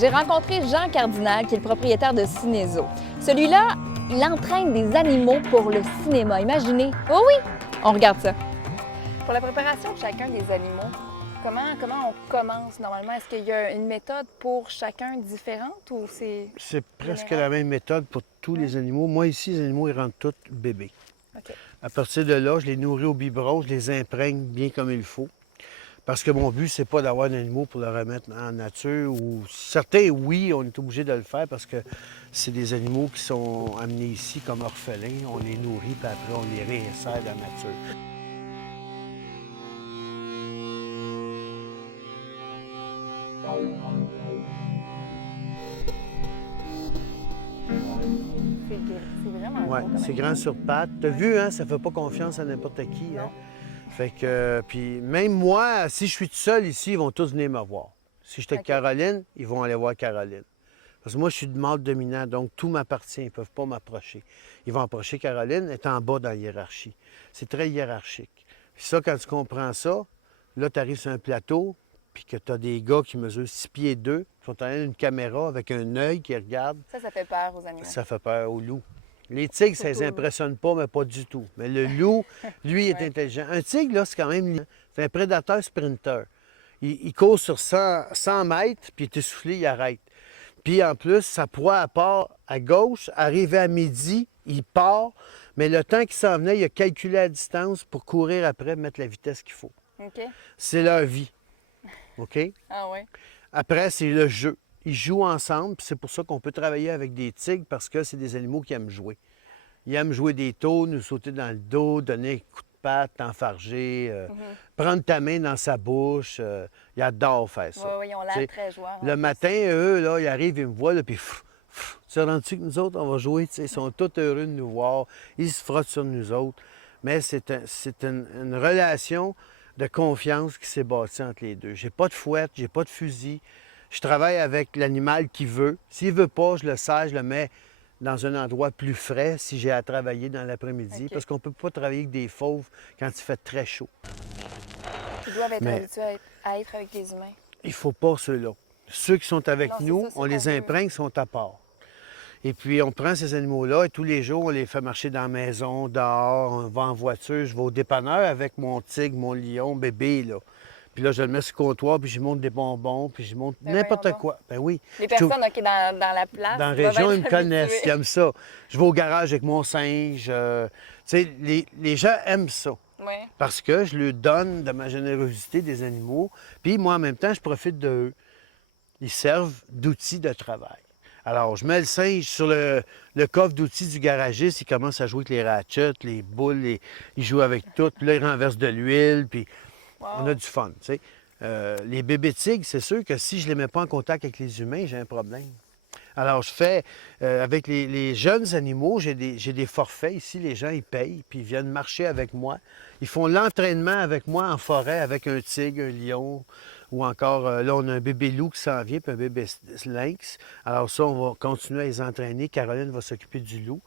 J'ai rencontré Jean Cardinal, qui est le propriétaire de Cinézo. Celui-là, il entraîne des animaux pour le cinéma. Imaginez. Oh oui! On regarde ça. Pour la préparation de chacun des animaux, comment on commence normalement? Est-ce qu'il y a une méthode pour chacun différente ou c'est... C'est presque général? la même méthode pour tous les animaux. Moi, ici, les animaux, ils rentrent tous bébés. OK. À partir de là, je les nourris au biberon, je les imprègne bien comme il faut. Parce que mon but, c'est pas d'avoir un animal pour le remettre en nature. Ou certains, oui, on est obligé de le faire parce que c'est des animaux qui sont amenés ici comme orphelins. On les nourrit, puis après, on les réinsère dans la nature. C'est vraiment Oui, beau comme c'est animal. grand sur pattes. T'as vu, hein, ça fait pas confiance à n'importe qui. Hein? Fait que, puis même moi, si je suis tout seul ici, ils vont tous venir me voir. Si j'étais avec OK. Caroline, ils vont aller voir Caroline. Parce que moi, je suis de mâle dominant, donc tout m'appartient. Ils ne peuvent pas m'approcher. Ils vont approcher Caroline, elle est en bas dans la hiérarchie. C'est très hiérarchique. Puis ça, quand tu comprends ça, là, tu arrives sur un plateau, puis que tu as des gars qui mesurent 6 pieds 2, qui sont en train d'une caméra avec un œil qui regarde, Ça fait peur aux animaux. ça fait peur aux loups. Les tigres, ça Surtout les au loup. impressionne pas, mais pas du tout. Mais le loup, lui, il est Ouais. intelligent. Un tigre, là, c'est quand même... C'est un prédateur sprinter. Il court sur 100 mètres, puis il est essoufflé, il arrête. Puis en plus, sa proie, elle part à gauche, arrivé à midi, il part, mais le temps qu'il s'en venait, il a calculé la distance pour courir après, mettre la vitesse qu'il faut. OK. C'est leur vie. OK? Ah ouais. Après, c'est le jeu. Ils jouent ensemble, puis c'est pour ça qu'on peut travailler avec des tigres, parce que c'est des animaux qui aiment jouer. Ils aiment jouer des tours, nous sauter dans le dos, donner un coup de patte, t'enfarger, prendre ta main dans sa bouche. Ils adorent faire ça. Oui, ils ont T'sais, l'air très joueurs. en le plus. matin, eux, là, ils arrivent, ils me voient, là, puis tu es rendu que nous autres, on va jouer. Ils sont tous heureux de nous voir. Ils se frottent sur nous autres. Mais c'est une relation de confiance qui s'est bâtie entre les deux. J'ai pas de fouette, j'ai pas de fusil. Je travaille avec l'animal qui veut. S'il veut pas, je le serre, je le mets dans un endroit plus frais si j'ai à travailler dans l'après-midi. OK. Parce qu'on peut pas travailler avec des fauves quand il fait très chaud. Ils doivent être Mais- habitués à être avec les humains. Il faut pas ceux-là. Ceux qui sont avec Non, c'est nous, ça, c'est on qu'on les veut. imprègne, sont à part. Et puis, on prend ces animaux-là et tous les jours, on les fait marcher dans la maison, dehors, on va en voiture. Je vais au dépanneur avec mon tigre, mon lion, bébé, là. Puis là, je le mets sur le comptoir, puis je monte des bonbons, puis je monte Ben n'importe voyons donc. quoi. Ben oui. Les Je suis- personnes OK, dans la place. Dans la doivent région, être ils me connaissent, habituées. ils aiment ça. Je vais au garage avec mon singe. Tu sais, les gens aiment ça. Oui. Parce que je leur donne de ma générosité des animaux. Puis moi, en même temps, je profite d'eux. Ils servent d'outils de travail. Alors, je mets le singe sur le coffre d'outils du garagiste. Il commence à jouer avec les ratchets, les boules, il joue avec tout. Puis là, il renverse de l'huile, puis on a du fun, tu sais. Les bébés tigres, c'est sûr que si je ne les mets pas en contact avec les humains, j'ai un problème. Alors, je fais, avec les jeunes animaux, j'ai des forfaits ici. Les gens, ils payent, puis ils viennent marcher avec moi. Ils font l'entraînement avec moi en forêt, avec un tigre, un lion, ou encore, là, on a un bébé loup qui s'en vient, puis un bébé lynx. Alors ça, on va continuer à les entraîner. Caroline va s'occuper du loup.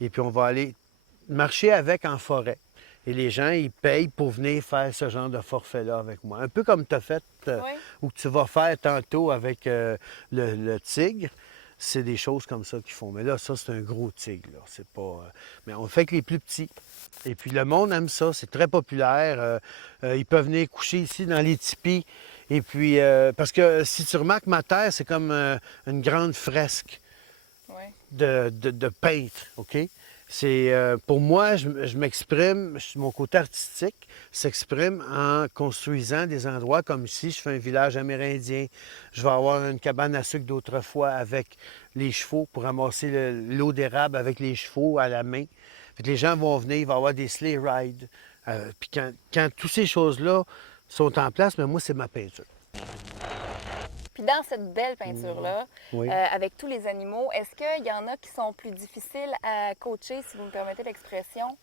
Et puis, on va aller marcher avec en forêt. Et les gens, ils payent pour venir faire ce genre de forfait-là avec moi. Un peu comme tu as fait, Oui. ou que tu vas faire tantôt avec le tigre. C'est des choses comme ça qu'ils font. Mais là, ça, c'est un gros tigre. Là. C'est pas... Mais on le fait avec les plus petits. Et puis, le monde aime ça. C'est très populaire. Ils peuvent venir coucher ici dans les tipis. Et puis, parce que si tu remarques, ma terre, c'est comme une grande fresque Oui. de peintre, OK? C'est, pour moi, je m'exprime, mon côté artistique s'exprime en construisant des endroits comme ici. Je fais un village amérindien. Je vais avoir une cabane à sucre d'autrefois avec les chevaux pour ramasser l'eau d'érable avec les chevaux à la main. Fait que les gens vont venir, il va y avoir des sleigh rides. Puis quand toutes ces choses-là sont en place, mais moi, c'est ma peinture. Puis dans cette belle peinture-là, Oui. avec tous les animaux, est-ce qu'il y en a qui sont plus difficiles à coacher, si vous me permettez l'expression?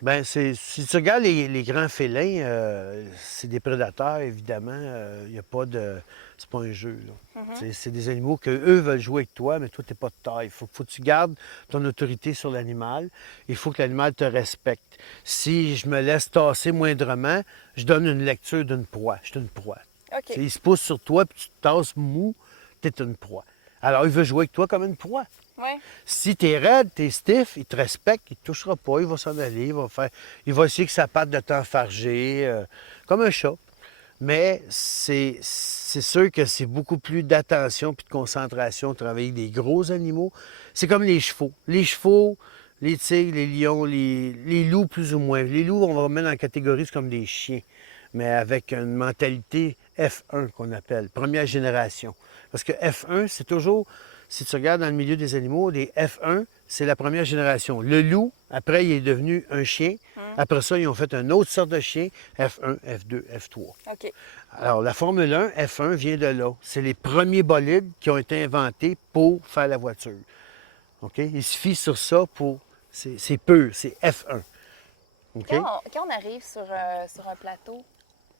Bien, si tu regardes les grands félins, c'est des prédateurs, évidemment. Il n'y a pas de... C'est pas un jeu, là. C'est des animaux qu'eux veulent jouer avec toi, mais toi, tu n'es pas de taille. Il faut que tu gardes ton autorité sur l'animal. Il faut que l'animal te respecte. Si je me laisse tasser moindrement, je donne une lecture d'une proie. Je suis une proie. OK. Il se pousse sur toi, puis tu te tasses mou, tu es une proie. Alors, il veut jouer avec toi comme une proie. Ouais. Si tu es raide, tu es stiff, il te respecte, il ne te touchera pas, il va s'en aller, il va essayer que sa patte de t'enfarger, comme un chat. Mais c'est sûr que c'est beaucoup plus d'attention puis de concentration de travailler avec des gros animaux. C'est comme les chevaux. Les chevaux, les tigres, les lions, les loups plus ou moins. Les loups, on va remettre en catégorie, c'est comme des chiens, mais avec une mentalité F1 qu'on appelle, première génération. Parce que F1, c'est toujours, si tu regardes dans le milieu des animaux, les F1, c'est la première génération. Le loup, après, il est devenu un chien. Après ça, ils ont fait une autre sorte de chien, F1, F2, F3. OK. Alors, la Formule 1, F1 vient de là. C'est les premiers bolides qui ont été inventés pour faire la voiture. OK? Il se fie sur ça pour... C'est pur, c'est F1. OK? Quand on arrive sur un plateau,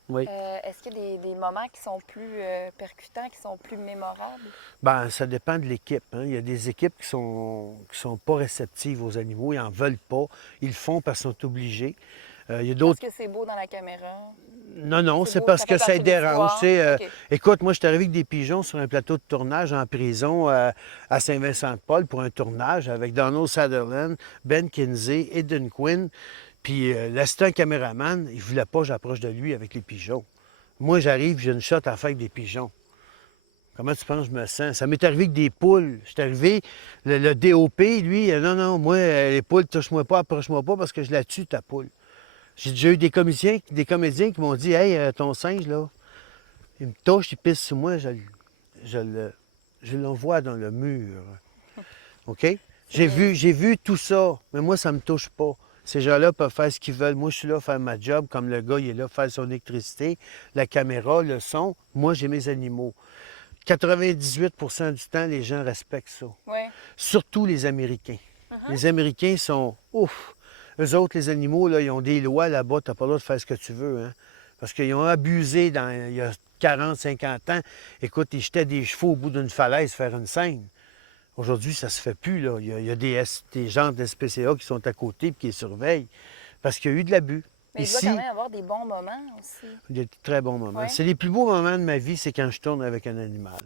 Oui. est-ce qu'il y a des moments qui sont plus percutants, qui sont plus mémorables? Bien, ça dépend de l'équipe. Hein. Il y a des équipes qui sont pas réceptives aux animaux. Ils n'en veulent pas. Ils le font parce qu'ils sont obligés. Il y a d'autres... Parce que c'est beau dans la caméra? Non, C'est c'est beau, parce ça que fait ça partie de dérange. Tu sais, l'histoire. OK. écoute, moi, je suis arrivé avec des pigeons sur un plateau de tournage en prison à Saint-Vincent-de-Paul pour un tournage avec Donald Sutherland, Ben Kinsey, Eden Quinn. Puis l'assistant caméraman, il ne voulait pas que j'approche de lui avec les pigeons. Moi, j'arrive, j'ai une shot à faire avec des pigeons. Comment tu penses que je me sens? Ça m'est arrivé avec des poules. Je suis arrivé, le DOP, lui, non, moi, les poules, touche-moi pas, approche-moi pas parce que je la tue, ta poule. J'ai déjà eu des comédiens qui m'ont dit, hey, ton singe, là, il me touche, il pisse sur moi, je l'envoie dans le mur. OK? J'ai vu tout ça, mais moi, ça me touche pas. Ces gens-là peuvent faire ce qu'ils veulent. Moi, je suis là pour faire ma job, comme le gars, il est là pour faire son électricité, la caméra, le son. Moi, j'ai mes animaux. 98 du temps, les gens respectent ça. Ouais. Surtout les Américains. Les Américains sont ouf. Eux autres, les animaux, là, ils ont des lois là-bas, tu n'as pas le droit de faire ce que tu veux. Hein? Parce qu'ils ont abusé il y a 40, 50 ans. Écoute, ils jetaient des chevaux au bout d'une falaise faire une scène. Aujourd'hui, ça se fait plus. Là. Il y a des gens de SPCA qui sont à côté et qui les surveillent parce qu'il y a eu de l'abus. Mais il doit quand même avoir des bons moments aussi. Il y a de très bons moments. Ouais. C'est les plus beaux moments de ma vie, c'est quand je tourne avec un animal.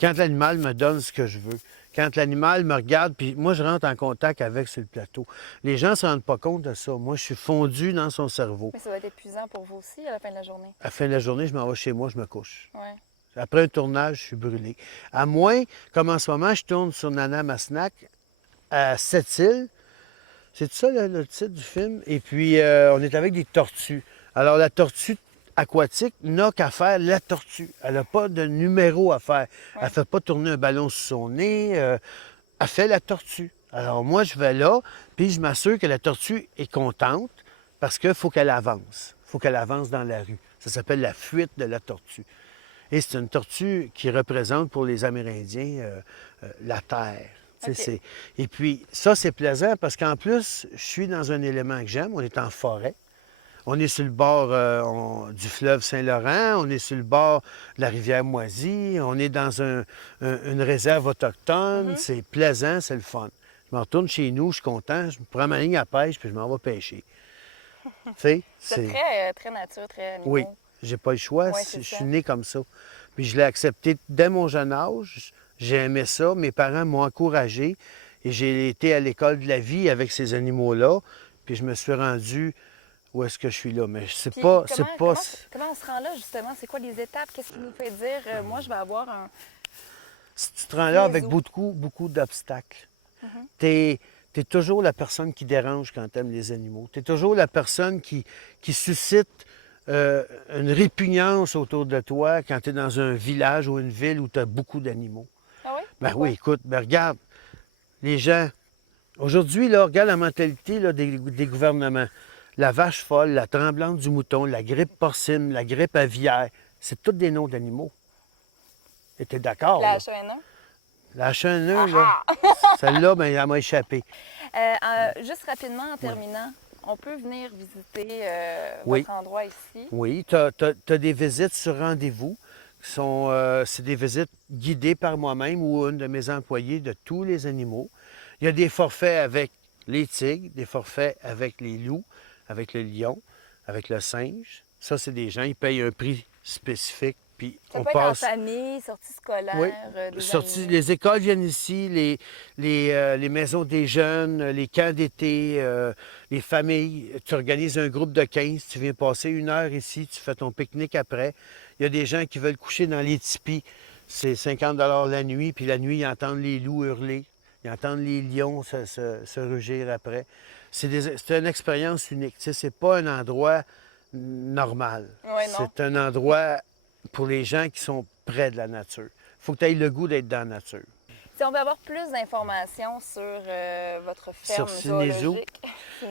Quand l'animal me donne ce que je veux. Quand l'animal me regarde, puis moi, je rentre en contact avec sur le plateau. Les gens ne se rendent pas compte de ça. Moi, je suis fondu dans son cerveau. Mais ça va être épuisant pour vous aussi à la fin de la journée. À la fin de la journée, je m'en vais chez moi, je me couche. Ouais. Après un tournage, je suis brûlé. À moins, comme en ce moment, je tourne sur Nana Masnac à Sept-Îles. C'est ça le titre du film? Et puis, on est avec des tortues. Alors, la tortue aquatique n'a qu'à faire la tortue. Elle n'a pas de numéro à faire. Elle ne fait pas tourner un ballon sur son nez. Elle fait la tortue. Alors, moi, je vais là, puis je m'assure que la tortue est contente parce qu'il faut qu'elle avance. Il faut qu'elle avance dans la rue. Ça s'appelle la fuite de la tortue. Et c'est une tortue qui représente pour les Amérindiens la terre. OK. Et puis, ça, c'est plaisant parce qu'en plus, je suis dans un élément que j'aime. On est en forêt. On est sur le bord du fleuve Saint-Laurent. On est sur le bord de la rivière Moisy. On est dans une réserve autochtone. C'est plaisant, c'est le fun. Je me retourne chez nous, je suis content. Je me prends ma ligne à pêche puis je m'en vais pêcher. Tu sais, C'est très nature, très animaux. Oui, j'ai pas le choix. Ouais, c'est Je ça. suis né comme ça. Puis je l'ai accepté dès mon jeune âge. J'ai aimé ça. Mes parents m'ont encouragé. Et j'ai été à l'école de la vie avec ces animaux-là. Puis je me suis rendu où est-ce que je suis là. Mais c'est Puis pas... comment on se rend là, justement? C'est quoi les étapes? Qu'est-ce qui nous fait dire, moi, je vais avoir un... Si tu te rends là avec Réseau. beaucoup d'obstacles, t'es toujours la personne qui dérange quand tu aimes les animaux. Tu es toujours la personne qui suscite une répugnance autour de toi quand tu es dans un village ou une ville où tu as beaucoup d'animaux. Ah oui? Ben Pourquoi? oui, écoute, ben regarde, les gens, aujourd'hui, là, regarde la mentalité là, des gouvernements. La vache folle, la tremblante du mouton, la grippe porcine, la grippe aviaire, c'est tous des noms d'animaux. Et t'es d'accord? La là? H1N1? La H1N1, là, celle-là, ben, elle m'a échappé. Juste rapidement, en terminant, on peut venir visiter Oui. votre endroit ici. Oui, tu as des visites sur rendez-vous. C'est des visites guidées par moi-même ou une de mes employés de tous les animaux. Il y a des forfaits avec les tigres, des forfaits avec les loups, avec le lion, avec le singe. Ça, c'est des gens, ils payent un prix spécifique Puis Ça on peut être en passe. famille, sortie scolaire, Oui, des amis. les écoles viennent ici, les maisons des jeunes, les camps d'été, les familles. Tu organises un groupe de 15, tu viens passer 1 heure ici, tu fais ton pique-nique après. Il y a des gens qui veulent coucher dans les tipis. C'est 50 la nuit, puis la nuit, ils entendent les loups hurler, ils entendent les lions se rugir après. C'est une expérience unique. Tu sais, c'est pas un endroit normal. Oui, non. C'est un endroit pour les gens qui sont près de la nature. Il faut que tu aies le goût d'être dans la nature. Si on veut avoir plus d'informations sur votre ferme Sur Cinézoo. zoologique.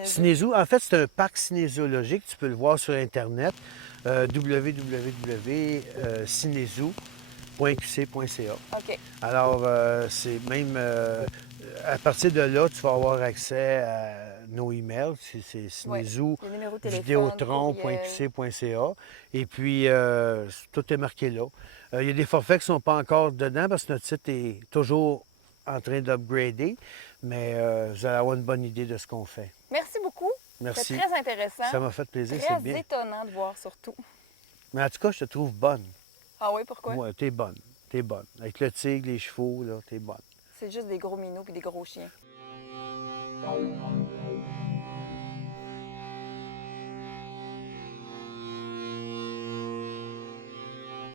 Cinézoo, en fait, c'est un parc cinézoologique. Tu peux le voir sur Internet. www.cinézoo.qc.ca. OK. Alors, c'est même à partir de là, tu vas avoir accès à nos emails. C'est cinézoo, Le numéro de téléphone, courriel. vidéotron.qc.ca. Et puis, tout est marqué là. Il y a des forfaits qui ne sont pas encore dedans parce que notre site est toujours en train d'upgrader, mais vous allez avoir une bonne idée de ce qu'on fait. Merci beaucoup. Merci. C'est très intéressant. Ça m'a fait plaisir, c'est Très bien. étonnant de voir surtout. Mais en tout cas, je te trouve bonne. Ah oui, pourquoi? Moi, t'es bonne. T'es bonne. Avec le tigre, les chevaux, là, t'es bonne. C'est juste des gros minots puis des gros chiens.